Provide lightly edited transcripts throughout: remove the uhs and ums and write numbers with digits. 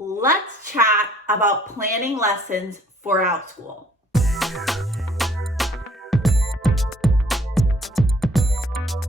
let's chat about planning lessons for Outschool.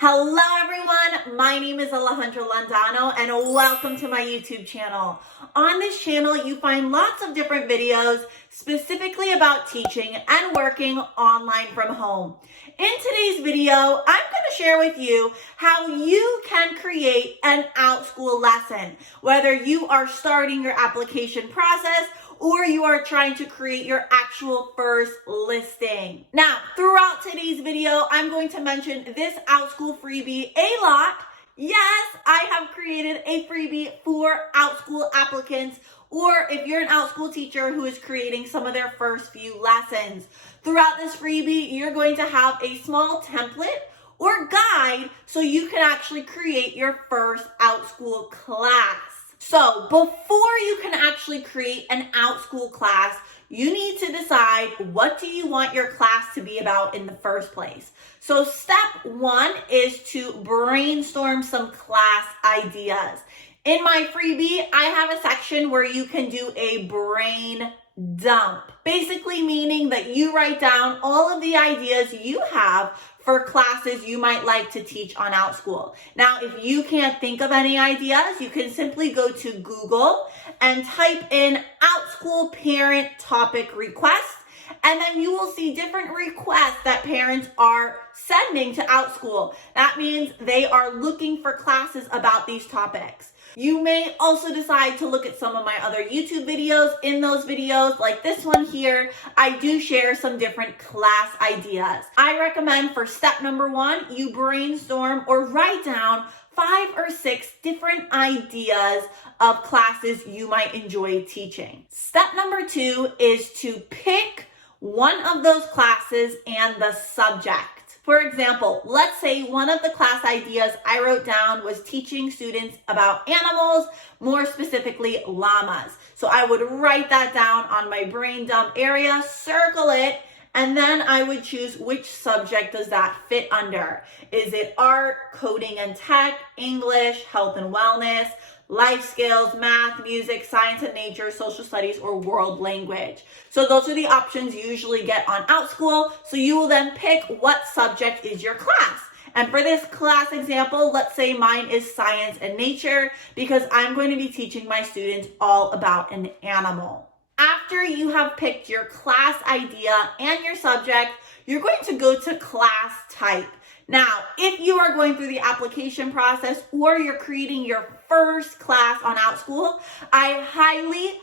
Hello everyone, my name is Alejandra Landano and welcome to my YouTube channel. On this channel, you find lots of different videos specifically about teaching and working online from home. In today's video, I'm going to share with you how you can create an Outschool lesson, whether you are starting your application process or you are trying to create your actual first listing. Now, throughout today's video, I'm going to mention this Outschool freebie a lot. Yes, I have created a freebie for Outschool applicants, or if you're an Outschool teacher who is creating some of their first few lessons. Throughout this freebie, you're going to have a small template or guide so you can actually create your first Outschool class. So before you can actually create an Outschool class, you need to decide what do you want your class to be about in the first place. So step one is to brainstorm some class ideas. In my freebie, I have a section where you can do a brain dump, basically meaning that you write down all of the ideas you have for classes you might like to teach on Outschool. Now, if you can't think of any ideas, you can simply go to Google and type in Outschool parent topic request, and then you will see different requests that parents are sending to Outschool. That means they are looking for classes about these topics. You may also decide to look at some of my other YouTube videos. In those videos, like this one here, I do share some different class ideas. I recommend for step number one, you brainstorm or write down 5 or 6 different ideas of classes you might enjoy teaching. Step number 2 is to pick one of those classes and the subject. For example, let's say one of the class ideas I wrote down was teaching students about animals, more specifically llamas. So I would write that down on my brain dump area, circle it, and then I would choose which subject does that fit under. Is it art, coding and tech, English, health and wellness, life skills, math, music, science and nature, social studies, or world language? So those are the options you usually get on Outschool. So you will then pick what subject is your class. And for this class example, let's say mine is science and nature because I'm going to be teaching my students all about an animal. After you have picked your class idea and your subject, you're going to go to class type. Now, if you are going through the application process or you're creating your first class on Outschool, I highly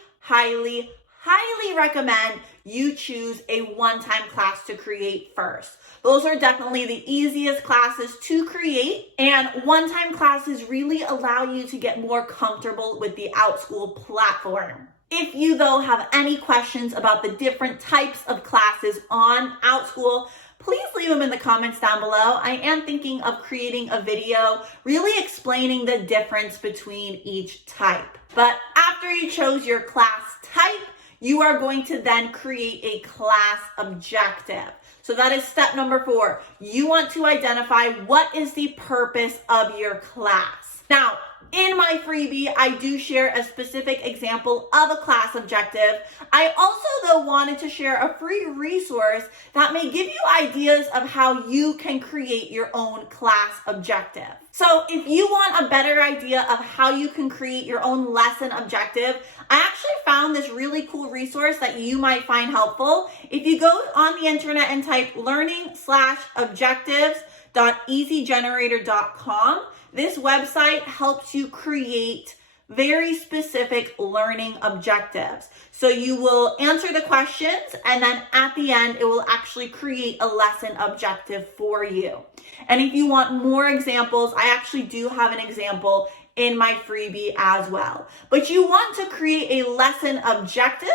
recommend you choose a one-time class to create first. Those are definitely the easiest classes to create, and one-time classes really allow you to get more comfortable with the Outschool platform. If you, though, have any questions about the different types of classes on Outschool, please leave them in the comments down below. I am thinking of creating a video really explaining the difference between each type. But after you chose your class type, you are going to then create a class objective. So that is step number 4. You want to identify what is the purpose of your class. Now, in my freebie, I do share a specific example of a class objective. I also, though, wanted to share a free resource that may give you ideas of how you can create your own class objective. So if you want a better idea of how you can create your own lesson objective, I actually found this really cool resource that you might find helpful. If you go on the internet and type learning/objectives.easygenerator.com, this website helps you create very specific learning objectives. So you will answer the questions, and then at the end, it will actually create a lesson objective for you. And if you want more examples, I actually do have an example in my freebie as well. But you want to create a lesson objective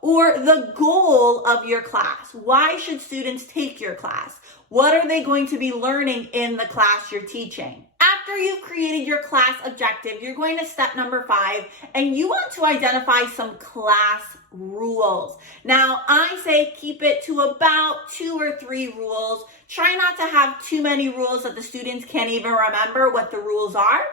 or the goal of your class. Why should students take your class? What are they going to be learning in the class you're teaching? After you've created your class objective, you're going to step number 5, and you want to identify some class rules. Now, I say keep it to about 2 or 3 rules. Try not to have too many rules that the students can't even remember what the rules are.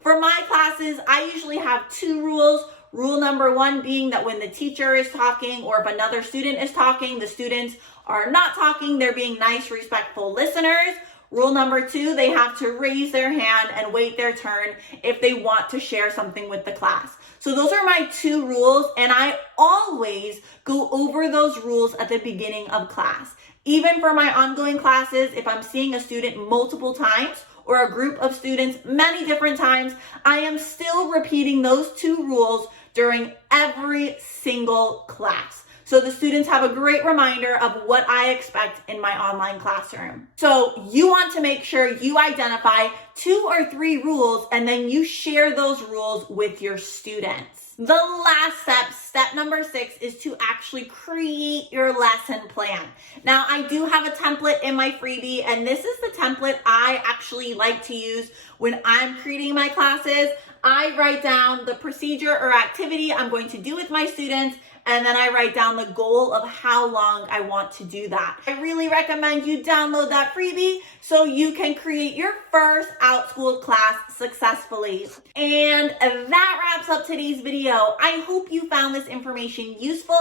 For my classes, I usually have 2 rules. rule number 1 being that when the teacher is talking or if another student is talking, the students are not talking, they're being nice, respectful listeners. Rule number 2, they have to raise their hand and wait their turn if they want to share something with the class. So those are my 2 rules, and I always go over those rules at the beginning of class. Even for my ongoing classes, if I'm seeing a student multiple times or a group of students many different times, I am still repeating those 2 rules during every single class. So the students have a great reminder of what I expect in my online classroom. So you want to make sure you identify 2 or 3 rules and then you share those rules with your students. The last step, step number 6, is to actually create your lesson plan. Now, I do have a template in my freebie, and this is the template I actually like to use when I'm creating my classes. I write down the procedure or activity I'm going to do with my students, and then I write down the goal of how long I want to do that. I really recommend you download that freebie so you can create your first Outschool class successfully. And that wraps up today's video. I hope you found this information useful.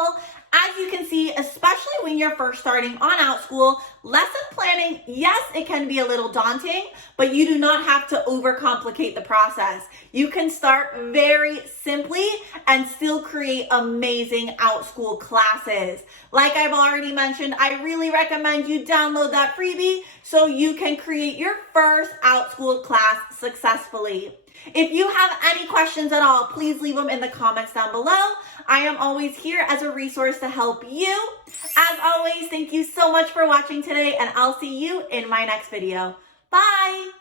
As you can see, especially when you're first starting on Outschool, lesson planning, yes, it can be a little daunting, but you do not have to overcomplicate the process. You can start very simply and still create amazing Outschool classes. Like I've already mentioned, I really recommend you download that freebie so you can create your first Outschool class successfully. If you have any questions at all, please leave them in the comments down below. I am always here as a resource to help you. As always, thank you so much for watching today, and I'll see you in my next video. Bye!